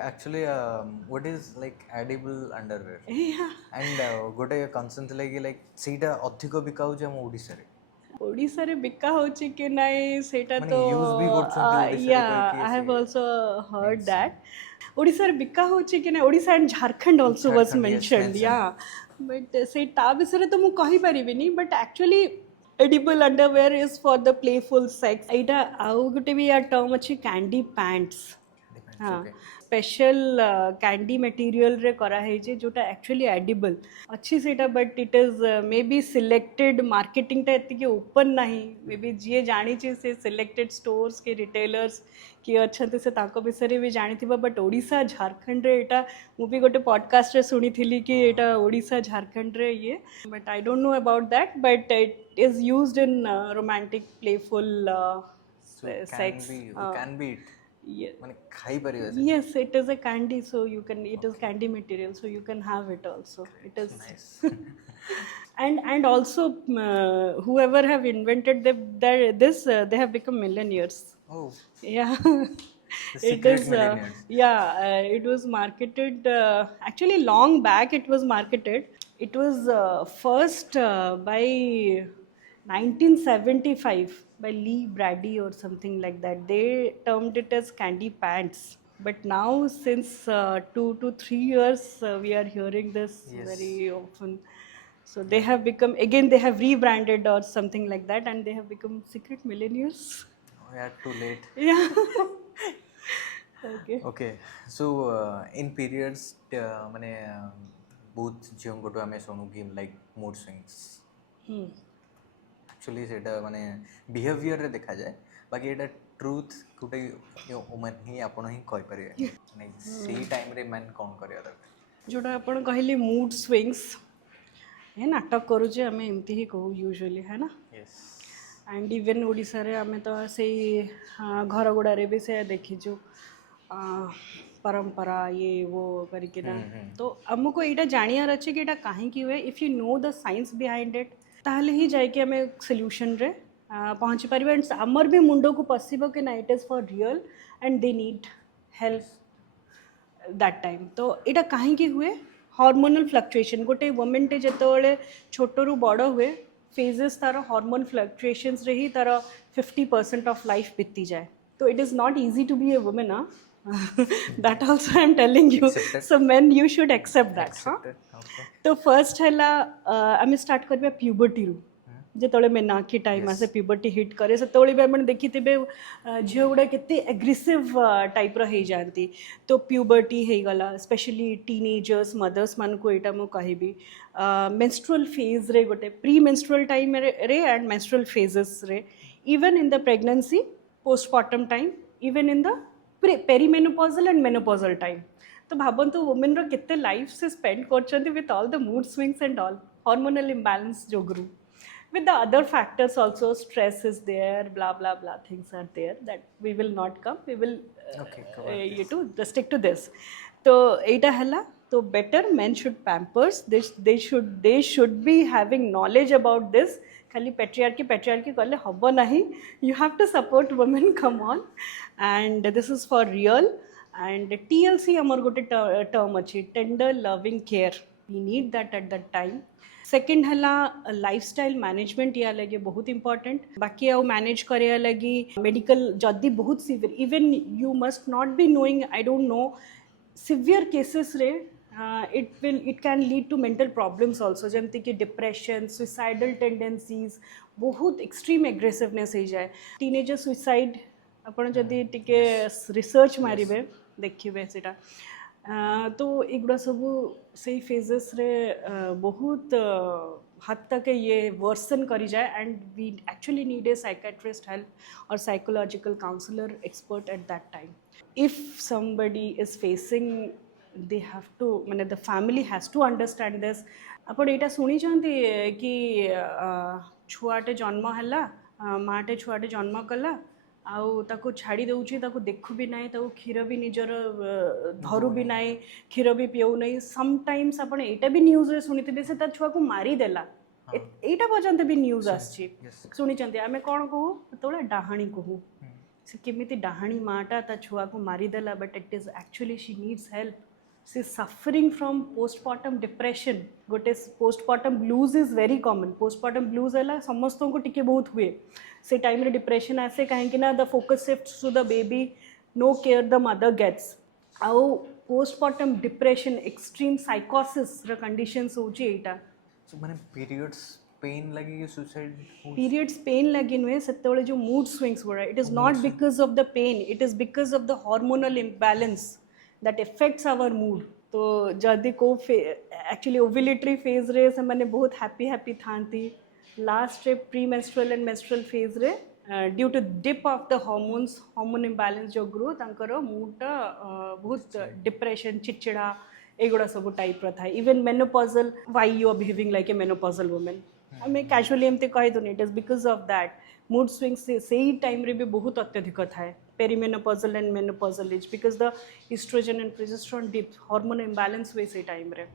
actually what is like edible underwear Yeah. and गोटे concern थिला कि like ସେଇଟା ଅଧିକ ବିକା ହଉଛି ଆମ ଓଡ଼ିଶାରେ ଓଡ଼ିଶାରେ ବିକା ହେଉଛି କି ନାଇଁ ସେଇଟା ମାନେ ତ ୟୁଜ୍ ବି କରୁଛନ୍ତି ୟା ଓଡ଼ିଶାରେ କହିକି I say have also heard mention that ଓଡ଼ିଶାରେ ବିକା ହେଉଛି କି ନାଇଁ Odisha and Jharkhand also was Jharkhand yes mentioned yeah mention but ସେଇ ତା ବିଷୟରେ ତ ମୁଁ କହିପାରିବିନି but actually edible underwear is for the playful sex ଏଇଟା ଆଉ ଗୋଟେ ବି ୟା ଟର୍ମ ଅଛି କ୍ୟାଣ୍ଡି ପ୍ୟାଣ୍ଟସ୍ ଡିପେଣ୍ଡସ୍ हाँ ଓକେ स्पेशल कैंडी मटेरियल रे करा है जे जोटा एक्चुअली एडिबल अच्छी सेटा but it is may be selected marketing टा एति के ओपन नहीं मे बी जी जानी से सिलेक्टेड स्टोर्स के रिटेलर्स किए अच्छा से ताको विषय भी जानी बट ओडिशा झारखंड रे एटा मु भी गोटे पॉडकास्ट रे सुनी थी कि एटा ओडिशा झारखंड रे ये but I don't know about that but it is used in romantic playful so sex can be it yeah. ମାନେ ଖାଇ ପାରିବା ସେଟା Yes, it is a candy, so you can. It is candy material, so you can have it also. It is, nice and also whoever have invented this, they have become millionaires. O Yeah, the it secret is. ମିଲେନିୟର୍ସ Yeah, it was marketed. Actually, long back, it was marketed. It was first by 1975 by Lee Brady or something like that. They termed it as candy pants. But now, since 2 to 3 years, we are hearing this Yes. very often. So they have become again. They have rebranded or something like that, and they have become secret millionaires. yeah too late Yeah. Okay. Okay so in periods ମାନେ ବହୁତ ଝିଅଙ୍କଠୁ ଆମେ ଶୁଣୁ କି like mood swings Hmm. Actually ସେଇଟା ମାନେ ବିହେଭିଅରରେ ଦେଖାଯାଏ ବାକି ଏଇଟା ଟ୍ରୁଥ୍ ଗୋଟେ ଓମେନ୍ ହିଁ ଆପଣ ହିଁ କହିପାରିବେ ମାନେ ସେଇ ଟାଇମ୍ରେ ମ୍ୟାନ୍ କ'ଣ କରିବା ଦରକାର जोटा आपण कहले मूड स्विंग्स ये नाटक करूचे आम एमती ही कहू यूजुअली है ना ୟେସ୍ एंड इवन ओडिशा रे आमे तो से घर गुड़ारे भी से देखीचु परंपरा ये वो करके ना तो आमको यहाँ जानियार अच्छे कि यहाँ कहीं हुए if you know the science behind it ताहले ही जाके आम सल्यूशन रे पहुँची पार एंड आमर भी मुंड को पशिब कि ना it is for real and they need help that time तो यहाँ कहीं हुए हॉर्मोनल फ्लक्चुएशन गोटे वोमेनटे जिते छोटू बड़ हुए फेजेस तार हॉर्मोन फ्लक्चुएशंस रे ही तार 50% ऑफ लाइफ बीती जाए तो it is not easy to be a women that also I am telling you so men you should accept that हाँ ओके तो फर्स्ट है आम स्टार्ट करवा प्यूबर्टी रू जिते मेनाकी टाइम आसे प्यूबर्टी हिट करे से भी आप देखी झील गुड़ा के एग्रेसिव टाइप रही जाती तो प्यूबर्टी हो गला स्पेशली टीनेजर्स मदर्स मान को यहाँ मुझे कहबी मेंस्ट्रुअल फेज रे गोटे प्री मेंस्ट्रुअल टाइम रे एंड मेंस्ट्रुअल फेजेस रे even in the pregnancy postmortem time even in the perimenopausal and menopausal time तो भावतु वुमेन रो केते लाइफ से स्पेंड करछंती with all the mood swings and all hormonal imbalance जोगुरु with the other factors also stress is there blah blah things are there that we will not come we will Okay, cover you to just stick to this तो एटा हला तो better men should pampers they should be having knowledge about this खाली patriarchy कले हबो नहीं you have to support women come on and this is for real and TLC amar gote term अछि tender loving care we need that at that time second है lifestyle management या लगे बहुत important बाकी आउ मैनेज करिया लगी medical जदि बहुत severe even you must not be knowing I don't know severe cases रे it can lead to mental problems also जमती कि डिप्रेशन सुइसाइडल टेंडेंसीज बहुत एक्सट्रीम एग्रेसिवनेस हो जाए टीनेजर सुइसाइड आपण जदि टिके रिसर्च मारिबे देखिबे सेटा तो एगुड़ा सब से फेजेस रे बहुत हद तक ये वर्सन करी जाए and we actually need a psychiatrist help और psychological counsellor expert at that time if somebody is facing they have to माने the family has to understand this आपण एटा सुनी जानती कि छुआटे जन्म हैला माटे छुआटे जन्म कला आउ ताको छाड़ी दउछि ताको देखु भी नाही ताको क्षीर भी निजर धरु भी नाही क्षीर भी पिउ नाही समटाइम्स आपण एटा भी न्यूज रे सुनिथिबे से ता छुआ को मारी देला एटा पर्यंत भी न्यूज आछि सुनी चंती आमे कोन कहू तोला डाहाणी कहू से केमिति डाहाणी माटा ता छुआ को मारिदेला but it is actually she needs help she suffering from postmortem depression गोटे postmortem blues is very common postmortem blues है समस्त को टिके बहुत हुए से टाइम रे डिप्रेशन आसे कहीं ना the focus shift to the baby no care the mother gets आउ पोस्टमार्टम डिप्रेशन एक्सट्रीम साइकोसिस र कंडीशंस होची एटा सो माने पीरियड्स पेन लगे कि सुसाइड पीरियड्स पेन लगे नुहे सेतेबेले जो मूड स्विंग्स गुड़ा it is not because of the pain it is because of the hormonal imbalance that affects our mood तो जदि को एक्चुअली ओव्युलेटरी फेज रे से माने बहुत हैप्पी थांती लास्ट रे pre menstrual and menstrual phase रे due to dip of the hormones hormone imbalance जो ग्रो तांकर मूडटा बहुत डिप्रेशन चिड़चिड़ा एगुड़ा सब टाइप था even menopausal why you are behaving like a menopausal women आम कैजुअली एमती कहीदुनि it is because of that mood swings से ही टाइम रे भी बहुत अत्यधिक थाए perimenopausal and menopausal age because the estrogen and progesterone dip hormone imbalance हुए से टाइम रे